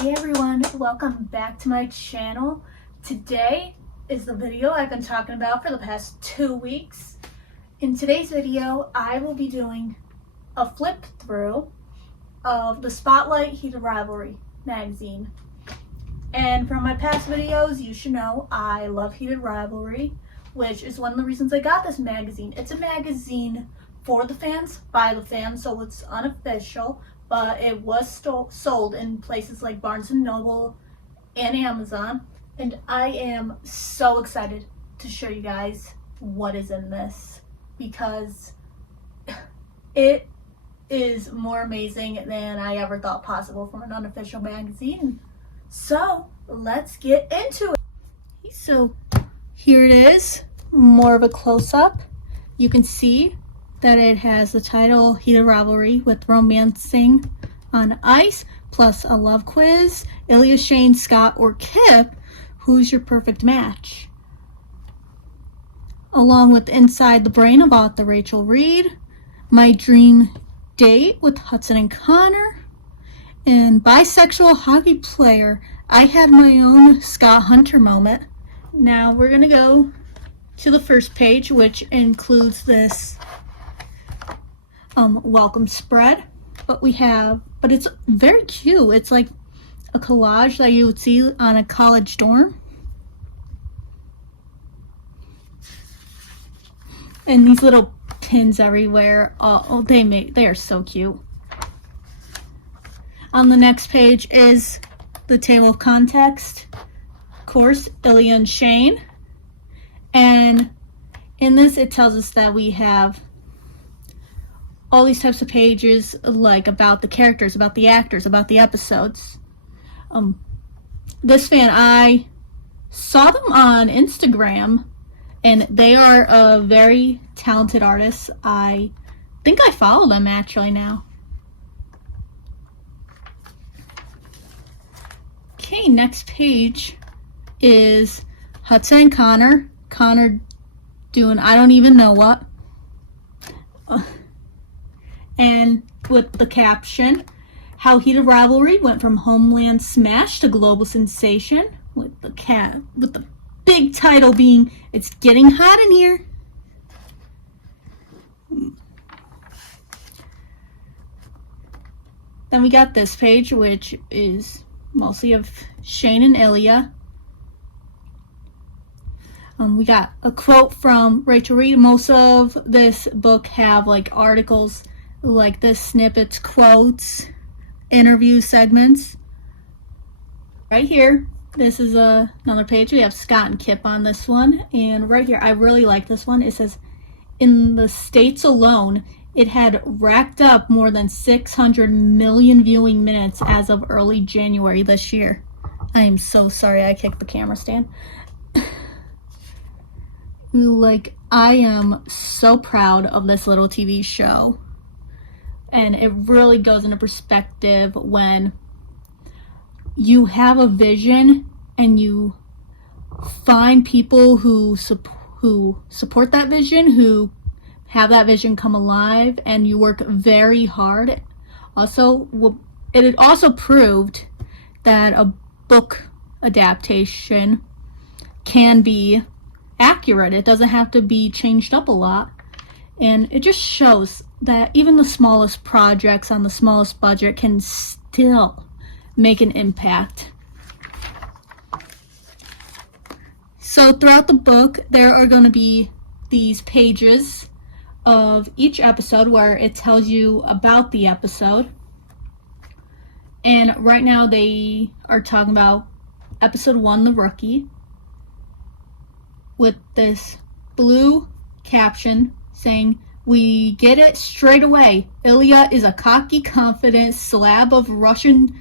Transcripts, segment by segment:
Hey everyone, welcome back to my channel. Today is the video I've been talking about for the past 2 weeks. In today's video, I will be doing a flip through of the Spotlight Heated Rivalry magazine. And from my past videos, you should know I love Heated Rivalry, which is one of the reasons I got this magazine. It's a magazine for the fans, by the fans, so it's unofficial. But it was sold in places like Barnes & Noble and Amazon. And I am so excited to show you guys what is in this, because it is more amazing than I ever thought possible from an unofficial magazine. So let's get into it. So here it is, more of a close-up. You can see that it has the title Heated Rivalry with Romancing on Ice, plus a love quiz, Ilya, Shane, Scott, or Kip, who's your perfect match? Along with Inside the Brain of author Rachel Reed, My Dream Date with Hudson and Connor, and Bisexual Hockey Player. I had my own Scott Hunter moment. Now we're gonna go to the first page, which includes this welcome spread, but it's very cute. It's like a collage that you would see on a college dorm, and these little pins everywhere. They are so cute. On the next page is the table of context. Of course, Ilya and Shane, and in this it tells us that we have all these types of pages, like about the characters, about the actors, about the episodes. This fan, I saw them on Instagram, and they are a very talented artist. I think I follow them actually now. Okay, next page is Hudson and Connor. Connor doing I don't even know what. And with the caption, How Heated Rivalry Went from Homeland Smash to Global Sensation, with the big title being It's Getting Hot in Here. Then we got this page, which is mostly of Shane and Ilya. We got a quote from Rachel Reed. Most of this book have like articles like this, snippets, quotes, interview segments. Right here, this is another page. We have Scott and Kip on this one. And right here, I really like this one. It says, in the States alone, it had racked up more than 600 million viewing minutes as of early January this year. I am so sorry I kicked the camera stand. Like, I am so proud of this little TV show. And it really goes into perspective when you have a vision and you find people who support that vision, who have that vision come alive, and you work very hard. Also, it also proved that a book adaptation can be accurate. It doesn't have to be changed up a lot. And it just shows that even the smallest projects on the smallest budget can still make an impact. So throughout the book, there are going to be these pages of each episode where it tells you about the episode. And right now they are talking about episode 1, The Rookie, with this blue caption saying, "We get it straight away. Ilya is a cocky, confident slab of Russian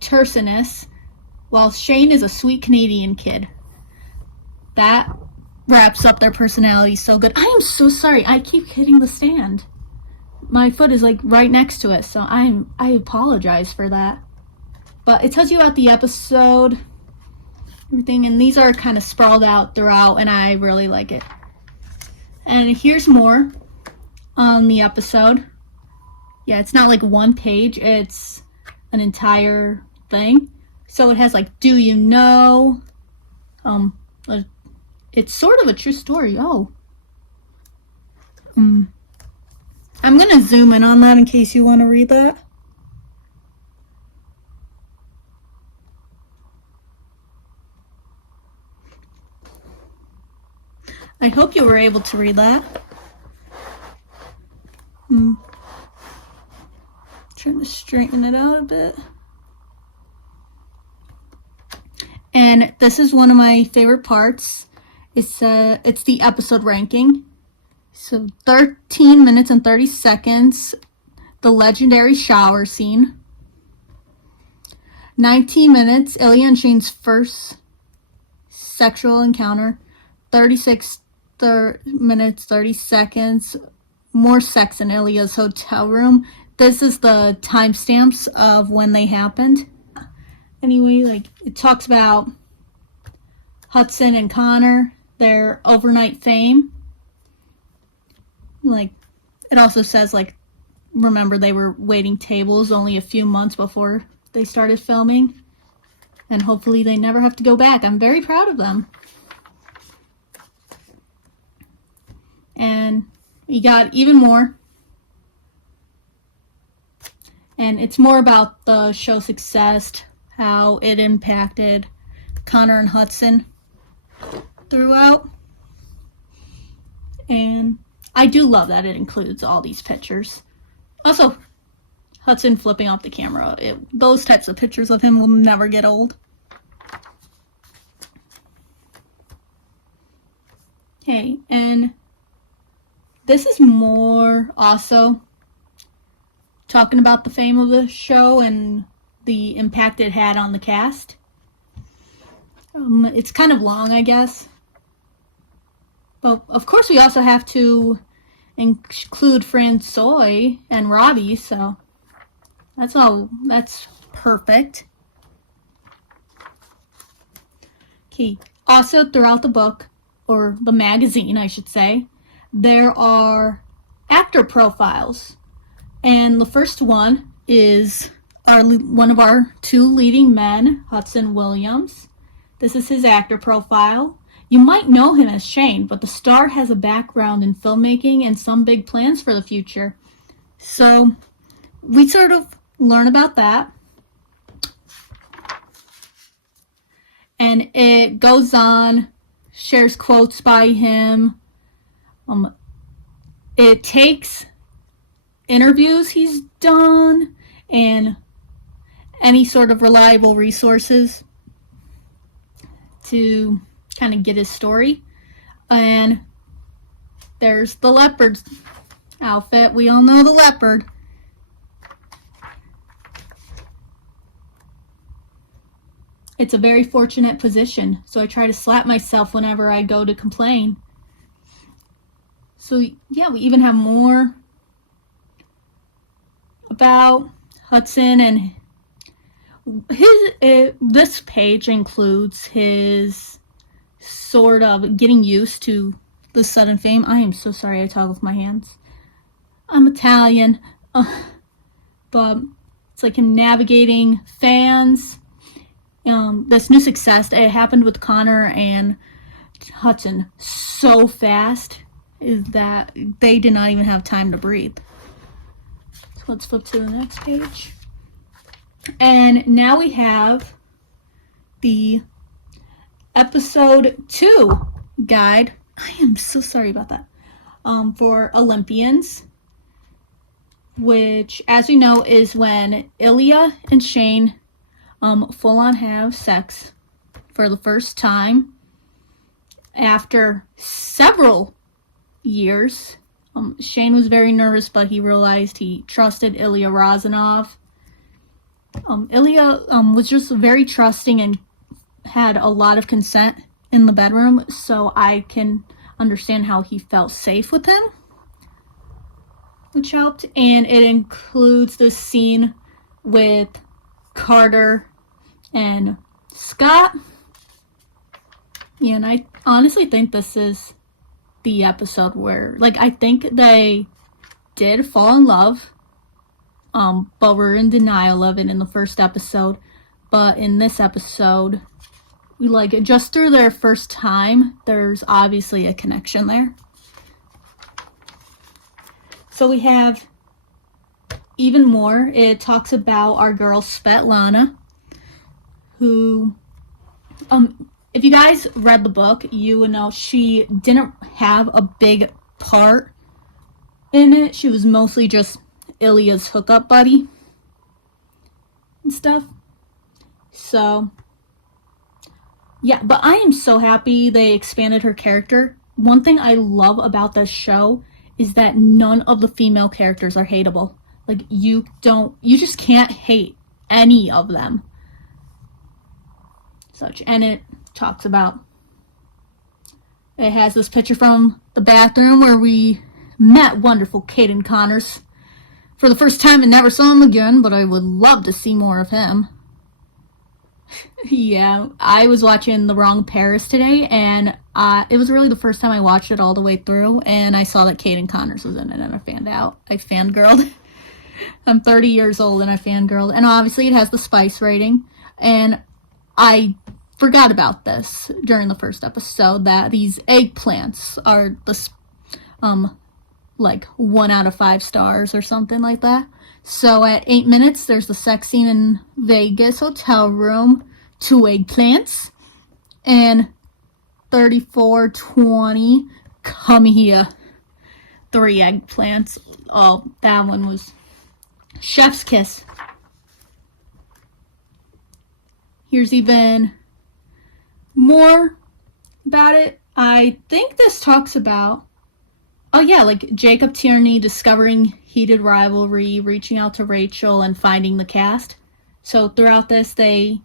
terseness, while Shane is a sweet Canadian kid." That wraps up their personality so good. I am so sorry. I keep hitting the stand. My foot is like right next to it, so I apologize for that. But it tells you about the episode, everything, and these are kind of sprawled out throughout, and I really like it. And here's more on the episode. Yeah, it's not like one page, it's an entire thing. So it has like, do you know? It's sort of a true story. Oh. I'm going to zoom in on that in case you want to read that. I hope you were able to read that. Trying to straighten it out a bit. And this is one of my favorite parts. It's the episode ranking. So 13 minutes and 30 seconds, the legendary shower scene. 19 minutes, Ilya and Shane's first sexual encounter. 36 minutes, 30 seconds, more sex in Ilya's hotel room. This is the timestamps of when they happened. Anyway, like, it talks about Hudson and Connor, their overnight fame. Like, it also says, like, remember they were waiting tables only a few months before they started filming. And hopefully they never have to go back. I'm very proud of them. And we got even more. And it's more about the show's success, how it impacted Connor and Hudson throughout. And I do love that it includes all these pictures. Also, Hudson flipping off the camera. Those types of pictures of him will never get old. Okay, and this is more also talking about the fame of the show and the impact it had on the cast. It's kind of long, I guess. But of course we also have to include Francois and Robbie, so that's perfect. Okay, also throughout the book, or the magazine I should say, there are actor profiles. And the first one is one of our two leading men, Hudson Williams. This is his actor profile. You might know him as Shane, but the star has a background in filmmaking and some big plans for the future. So we sort of learn about that. And it goes on, shares quotes by him. It takes interviews he's done and any sort of reliable resources to kind of get his story. And there's the leopard outfit. We all know the leopard. It's a very fortunate position, so I try to slap myself whenever I go to complain. So yeah, we even have more about Hudson, and this page includes his sort of getting used to the sudden fame. I am so sorry I talk with my hands. I'm Italian, but it's like him navigating fans. This new success, it happened with Connor and Hudson so fast is that they did not even have time to breathe. So let's flip to the next page. And now we have the episode 2 guide. I am so sorry about that. For Olympians, which, as we know, is when Ilya and Shane full on have sex for the first time after several years. Shane was very nervous, but he realized he trusted Ilya Rozanov. Ilya was just very trusting and had a lot of consent in the bedroom, so I can understand how he felt safe with him, which helped. And it includes the scene with Carter and Scott. Yeah, and I honestly think this is the episode where, like, I think they did fall in love, but were in denial of it in the first episode. but in this episode, we like it just through their first time. There's obviously a connection there. So we have even more. It talks about our girl Svetlana, who, if you guys read the book, you would know she didn't have a big part in it. She was mostly just Ilya's hookup buddy and stuff. So, yeah, but I am so happy they expanded her character. One thing I love about this show is that none of the female characters are hateable. Like, you just can't hate any of them. Such, and it talks about, it has this picture from the bathroom where we met wonderful Caden Connors for the first time and never saw him again, but I would love to see more of him. Yeah, I was watching The Wrong Paris today, and it was really the first time I watched it all the way through, and I saw that Caden Connors was in it, and I fangirled. I'm 30 years old, and I fangirled, and obviously it has the spice rating, and I forgot about this during the first episode, that these eggplants are the, like 1 out of 5 stars or something like that. So at 8 minutes, there's the sex scene in Vegas hotel room, 2 eggplants, and 34:20, come here, 3 eggplants. Oh, that one was chef's kiss. Here's even more about it. I think this talks about, oh yeah, like Jacob Tierney discovering heated rivalry, reaching out to Rachel, and finding the cast. So throughout this, the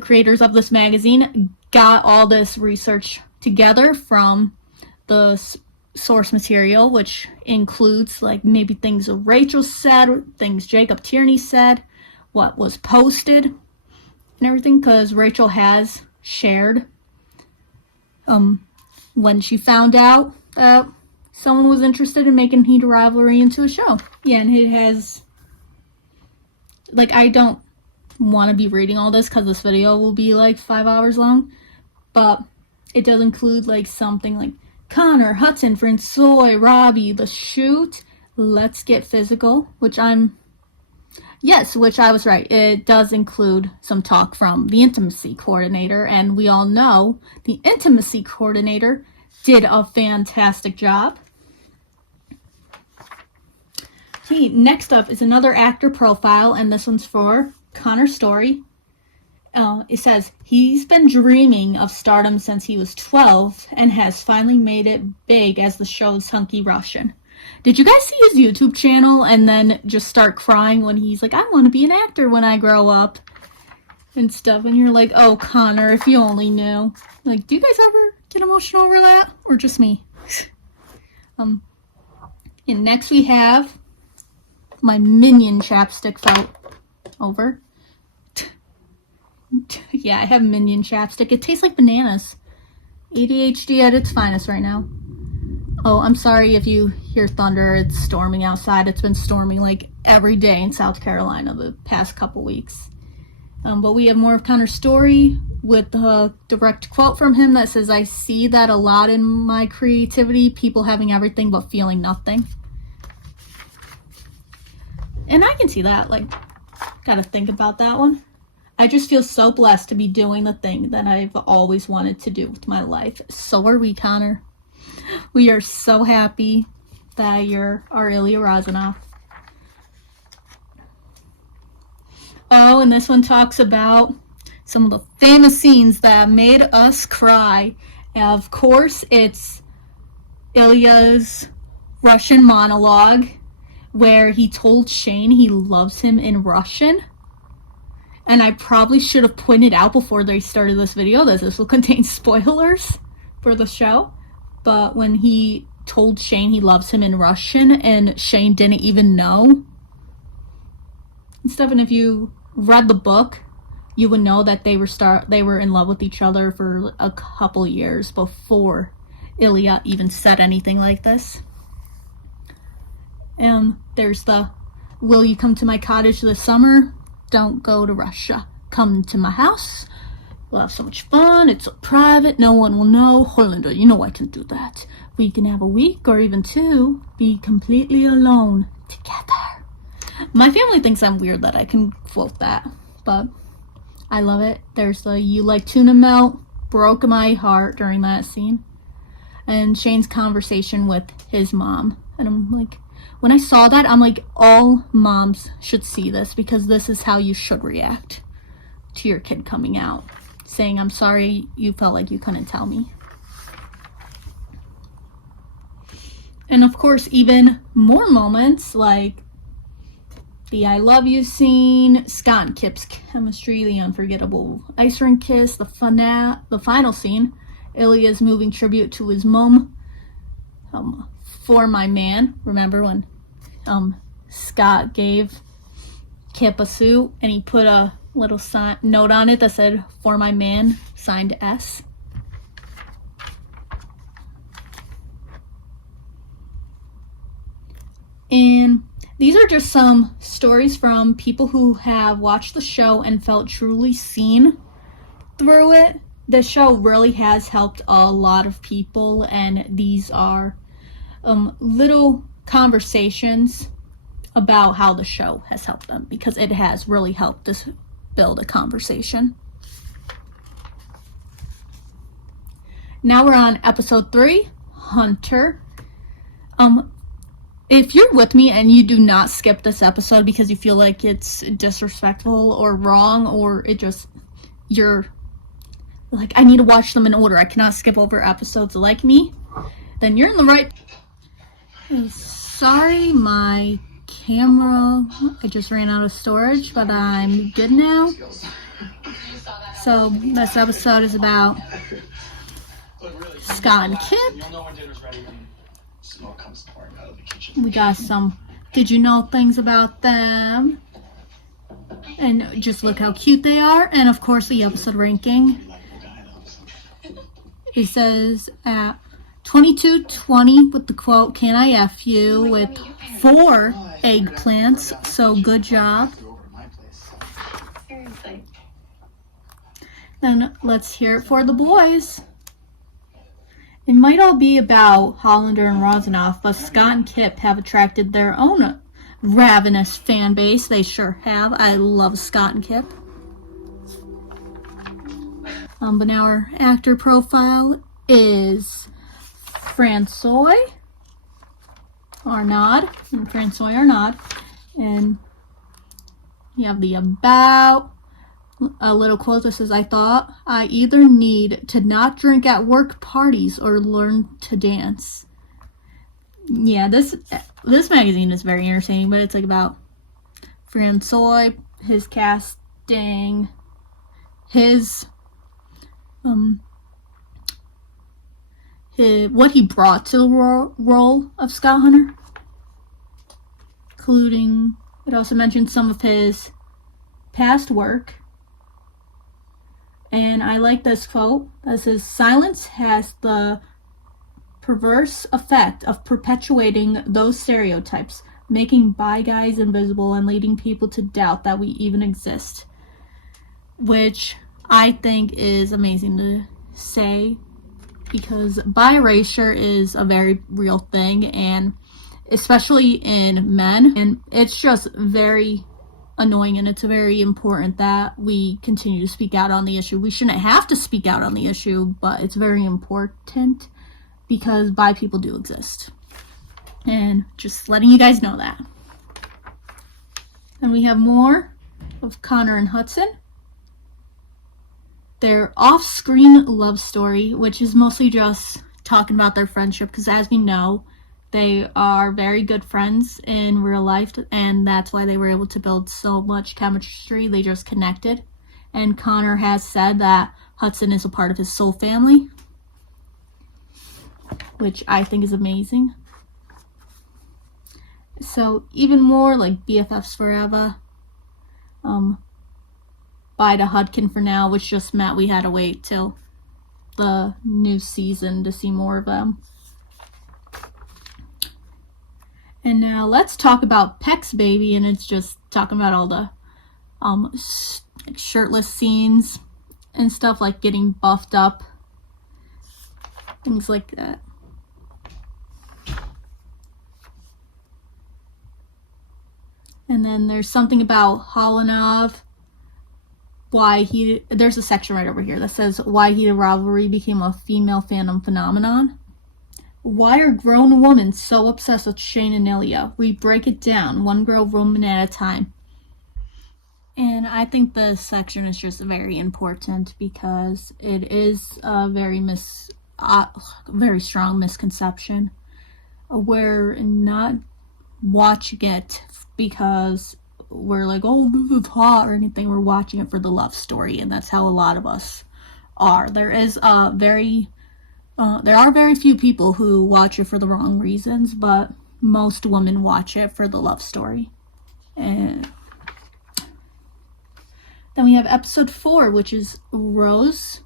creators of this magazine got all this research together from the source material, which includes like maybe things Rachel said, things Jacob Tierney said, what was posted, and everything, because Rachel has shared when she found out that someone was interested in making heated rivalry into a show. Yeah, and it has, like, I don't want to be reading all this because this video will be like 5 hours long, but it does include like something like Connor, Hudson, Francois, Robbie, The Shoot, Let's Get Physical, which I was right. It does include some talk from the intimacy coordinator, and we all know the intimacy coordinator did a fantastic job. Okay, next up is another actor profile, and this one's for Connor Story. It says, he's been dreaming of stardom since he was 12 and has finally made it big as the show's hunky Russian. Did you guys see his YouTube channel and then just start crying when he's like, I want to be an actor when I grow up and stuff? And you're like, oh, Connor, if you only knew. Like, do you guys ever get emotional over that? Or just me? And next we have my Minion chapstick felt over. Yeah, I have Minion chapstick. It tastes like bananas. ADHD at its finest right now. Oh, I'm sorry if you hear thunder. It's storming outside. It's been storming like every day in South Carolina the past couple weeks. But we have more of Connor's story with a direct quote from him that says, I see that a lot in my creativity, people having everything but feeling nothing. And I can see that, like, gotta think about that one. I just feel so blessed to be doing the thing that I've always wanted to do with my life. So are we, Connor. We are so happy that you're our Ilya Razanov. Oh, and this one talks about some of the famous scenes that made us cry. And of course, it's Ilya's Russian monologue where he told Shane he loves him in Russian. And I probably should have pointed out before they started this video that this will contain spoilers for the show. But when he told Shane he loves him in Russian and Shane didn't even know and stuff, and if you read the book, you would know that they were in love with each other for a couple years before Ilya even said anything like this. And there's the, will you come to my cottage this summer? Don't go to Russia. come to my house. We'll have so much fun. It's so private. No one will know. Hollander, you know I can do that. We can have a week or even 2 be completely alone together. My family thinks I'm weird that I can quote that, but I love it. There's the "you like tuna melt" broke my heart during that scene. And Shane's conversation with his mom. And I'm like, when I saw that, I'm like, all moms should see this, because this is how you should react to your kid coming out, saying, "I'm sorry you felt like you couldn't tell me." And of course, even more moments like the "I love you" scene, Scott and Kip's chemistry, the unforgettable ice rink kiss, the final scene, Ilya's moving tribute to his mom, "For my man." Remember when Scott gave Kip a suit and he put a little note on it that said "For my man," signed S. And these are just some stories from people who have watched the show and felt truly seen through it. The show really has helped a lot of people, and these are little conversations about how the show has helped them, because it has really helped us build a conversation. Now we're on episode 3, Hunter. If you're with me and you do not skip this episode because you feel like it's disrespectful or wrong, or you're like, I need to watch them in order, I cannot skip over episodes like me, then you're in the right. Sorry, my camera, I just ran out of storage, but I'm good now. So this episode is about Scott and Kip. We got some "did you know" things about them, and just look how cute they are. And of course, the episode ranking. It says at 22:20 with the quote, "Can I F you?" with 4 eggplants, so good job. Then let's hear it for the boys. It might all be about Hollander and Rozanoff, but Scott and Kip have attracted their own ravenous fan base. They sure have. I love Scott and Kip. But now our actor profile is Francois Arnaud. And you have the about. A little quote that says, "I thought I either need to not drink at work parties or learn to dance." Yeah, this magazine is very entertaining, but it's like about Francois, his casting, his what he brought to the role of Scott Hunter, including, it also mentions some of his past work. And I like this quote that says, "Silence has the perverse effect of perpetuating those stereotypes, making bi guys invisible and leading people to doubt that we even exist." Which I think is amazing to say, because bi-erasure is a very real thing, and especially in men, and it's just very annoying, and it's very important that we continue to speak out on the issue. We shouldn't have to speak out on the issue, but it's very important because bi people do exist. And just letting you guys know that. And we have more of Connor and Hudson. Their off-screen love story, which is mostly just talking about their friendship, because as we know, they are very good friends in real life, and that's why they were able to build so much chemistry. They just connected. And Connor has said that Hudson is a part of his soul family, which I think is amazing. So even more like BFFs forever. Bye to Hudkin for now, which just meant we had to wait till the new season to see more of them. And now let's talk about Peck's baby, and it's just talking about all the like shirtless scenes and stuff, like getting buffed up, things like that. And then there's something about Holanov, there's a section right over here that says why heated rivalry became a female fandom phenomenon. Why are grown women so obsessed with Shane and Ilya? We break it down, one grown woman at a time. And I think this section is just very important because it is a very strong misconception. We're not watching it because we're like, oh, this is hot or anything. We're watching it for the love story, and that's how a lot of us are. There are very few people who watch it for the wrong reasons, but most women watch it for the love story. And then we have episode 4, which is Rose.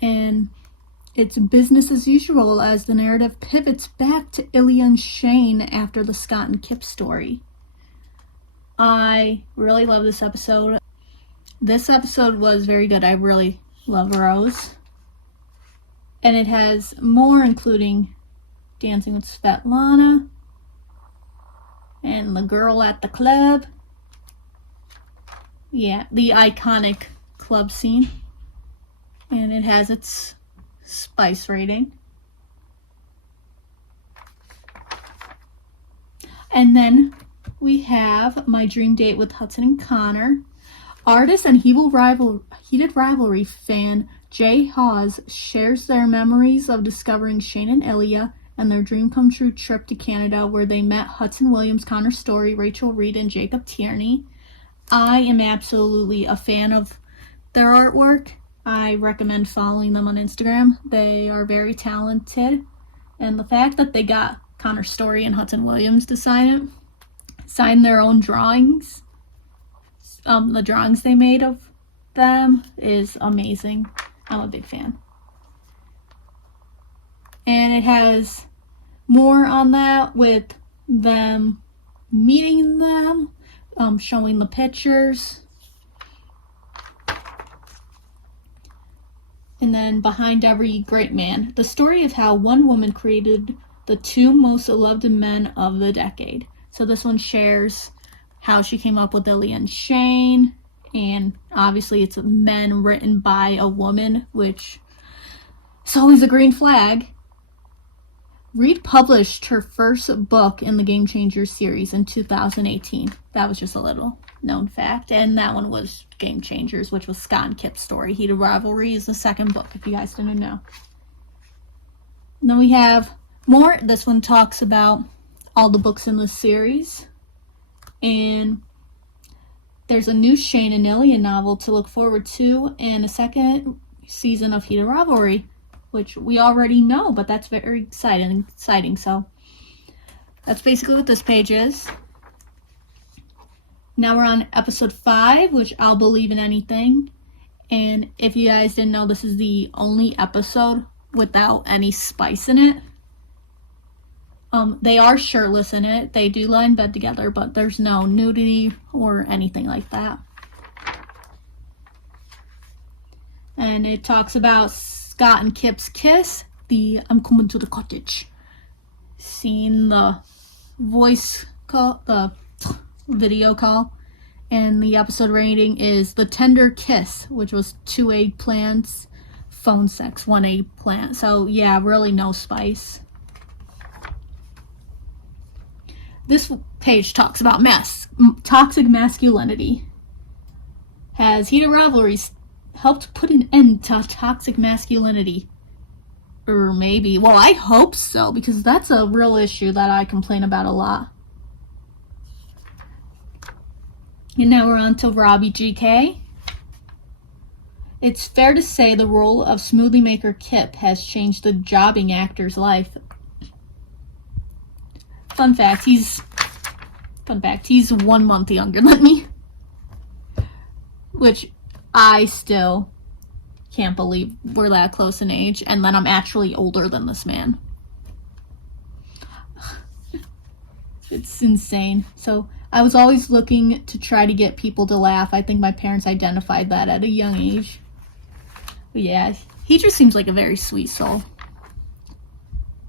And it's business as usual as the narrative pivots back to Ilya and Shane after the Scott and Kip story. I really love this episode. This episode was very good. I really love Rose. And it has more, including dancing with Svetlana and the girl at the club. Yeah, the iconic club scene. And it has its spice rating. And then we have My Dream Date with Hudson and Connor. Artist and heated rivalry fan Jay Hawes shares their memories of discovering Shane and Ilya and their dream come true trip to Canada where they met Hudson Williams, Connor Story, Rachel Reed, and Jacob Tierney. I am absolutely a fan of their artwork. I recommend following them on Instagram. They are very talented. And the fact that they got Connor Story and Hudson Williams to sign their own drawings, the drawings they made of them is amazing. I'm a big fan. And it has more on that with them meeting them, showing the pictures. And then Behind Every Great Man, the story of how one woman created the 2 most loved men of the decade. So this one shares how she came up with Ilya and Shane, and obviously it's men written by a woman, which is always a green flag. Reed published her first book in the Game Changers series in 2018. That was just a little known fact. And that one was Game Changers, which was Scott and Kip's story. Heated Rivalry is the second book, if you guys didn't know. And then we have more. This one talks about all the books in the series. And there's a new Shane and Ilya novel to look forward to and a second season of Heated Rivalry, which we already know, but that's very exciting. So that's basically what this page is. Now we're on episode 5, which I'll Believe in Anything. And if you guys didn't know, this is the only episode without any spice in it. They are shirtless in it. They do lie in bed together, but there's no nudity or anything like that. And it talks about Scott and Kip's kiss, the I'm coming to the cottage scene, the voice call, the video call, and the episode rating is The Tender Kiss, which was 2 eggplants, phone sex, 1 eggplant. So yeah, really no spice. This page talks about toxic masculinity. Has Heated Rivalries helped put an end to toxic masculinity? Or maybe, well, I hope so, because that's a real issue that I complain about a lot. And now we're on to Robbie GK. It's fair to say the role of smoothie maker Kip has changed the jobbing actor's life. Fun fact, he's 1 month younger than me. Which I still can't believe we're that close in age, and then I'm actually older than this man. It's insane. So I was always looking to try to get people to laugh. I think my parents identified that at a young age. But yeah, he just seems like a very sweet soul.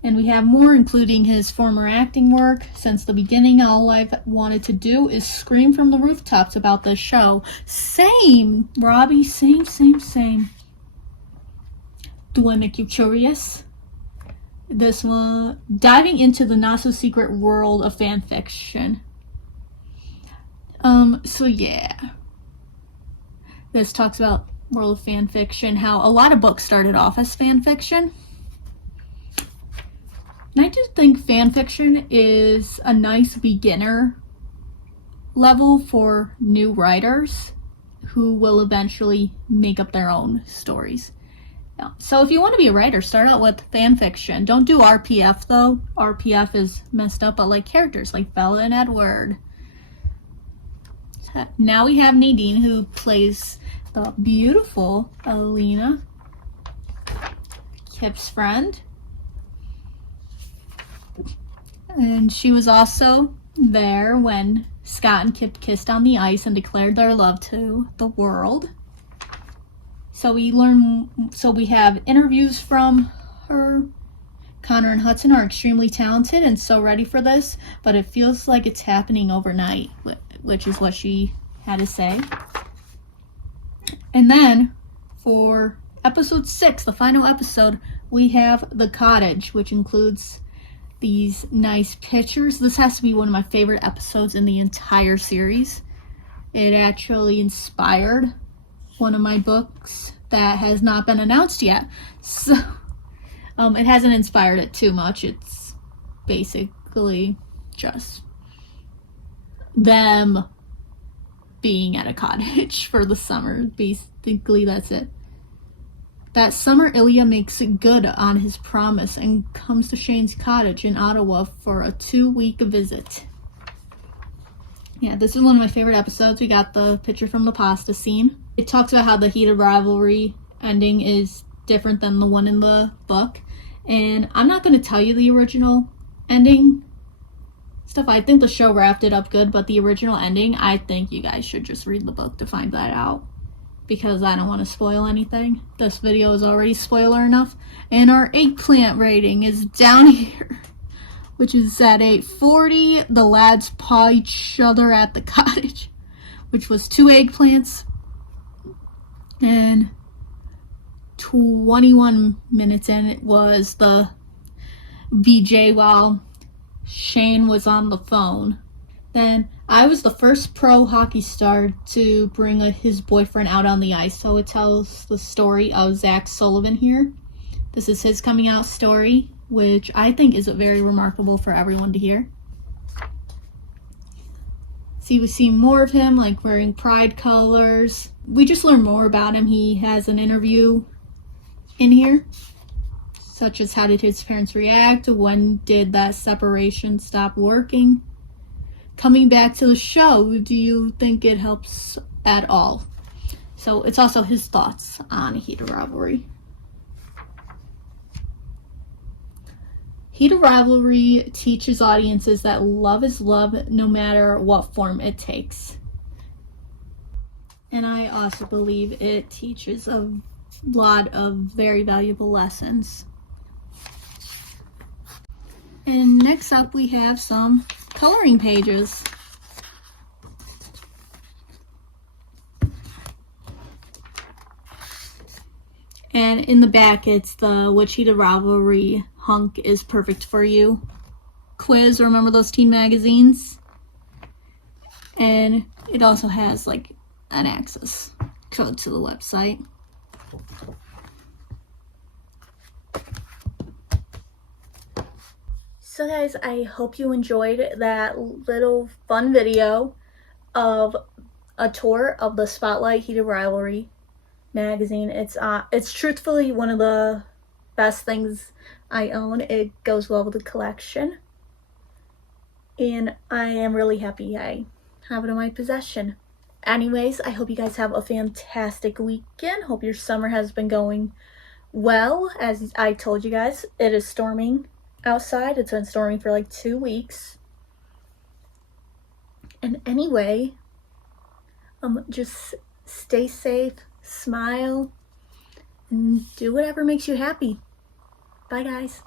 And we have more, including his former acting work. Since the beginning, all I've wanted to do is scream from the rooftops about this show. Same, Robbie, same. Do I make you curious? This one, diving into the not-so-secret world of fan fiction. So yeah. This talks about world of fan fiction, how a lot of books started off as fan fiction. And I just think fan fiction is a nice beginner level for new writers who will eventually make up their own stories. So if you want to be a writer, start out with fan fiction. Don't do RPF though. RPF is messed up, but like characters like Bella and Edward. Now we have Nadine, who plays the beautiful Alina, Kip's friend. And she was also there when Scott and Kip kissed on the ice and declared their love to the world. So we have interviews from her. Connor and Hudson are extremely talented and so ready for this, but it feels like it's happening overnight, which is what she had to say. And then for episode 6, the final episode, we have The Cottage, which includes these nice pictures. This has to be one of my favorite episodes in the entire series. It actually inspired one of my books that has not been announced yet. So it hasn't inspired it too much. It's basically just them being at a cottage for the summer. Basically, that's it. That summer, Ilya makes it good on his promise and comes to Shane's cottage in Ottawa for a 2-week visit. Yeah, this is one of my favorite episodes. We got the picture from the pasta scene. It talks about how the heated rivalry ending is different than the one in the book. And I'm not going to tell you the original ending stuff. I think the show wrapped it up good, but the original ending, I think you guys should just read the book to find that out, because I don't want to spoil anything. This video is already spoiler enough. And our eggplant rating is down here, which is at 840. The lads paw each other at the cottage, which was 2 eggplants. And 21 minutes in, it was the VJ while Shane was on the phone. Then I was the first pro hockey star to bring his boyfriend out on the ice. So it tells the story of Zach Sullivan here. This is his coming out story, which I think is very remarkable for everyone to hear. See, we see more of him, like wearing pride colors. We just learn more about him. He has an interview in here, such as how did his parents react, when did that separation stop working, coming back to the show, do you think it helps at all? So it's also his thoughts on heated rivalry. Heated rivalry teaches audiences that love is love no matter what form it takes. And I also believe it teaches a lot of very valuable lessons. And next up we have some coloring pages. And in the back it's the Which Heated Rivalry Hunk is Perfect for You quiz. Remember those teen magazines? And it also has like an access code to the website. So guys, I hope you enjoyed that little fun video of a tour of the Spotlight Heated Rivalry magazine. It's truthfully one of the best things I own. It goes well with the collection. And I am really happy I have it in my possession. Anyways, I hope you guys have a fantastic weekend. Hope your summer has been going well. As I told you guys, it is storming outside. It's been storming for like 2 weeks. And anyway, just stay safe, smile, and do whatever makes you happy. Bye, guys.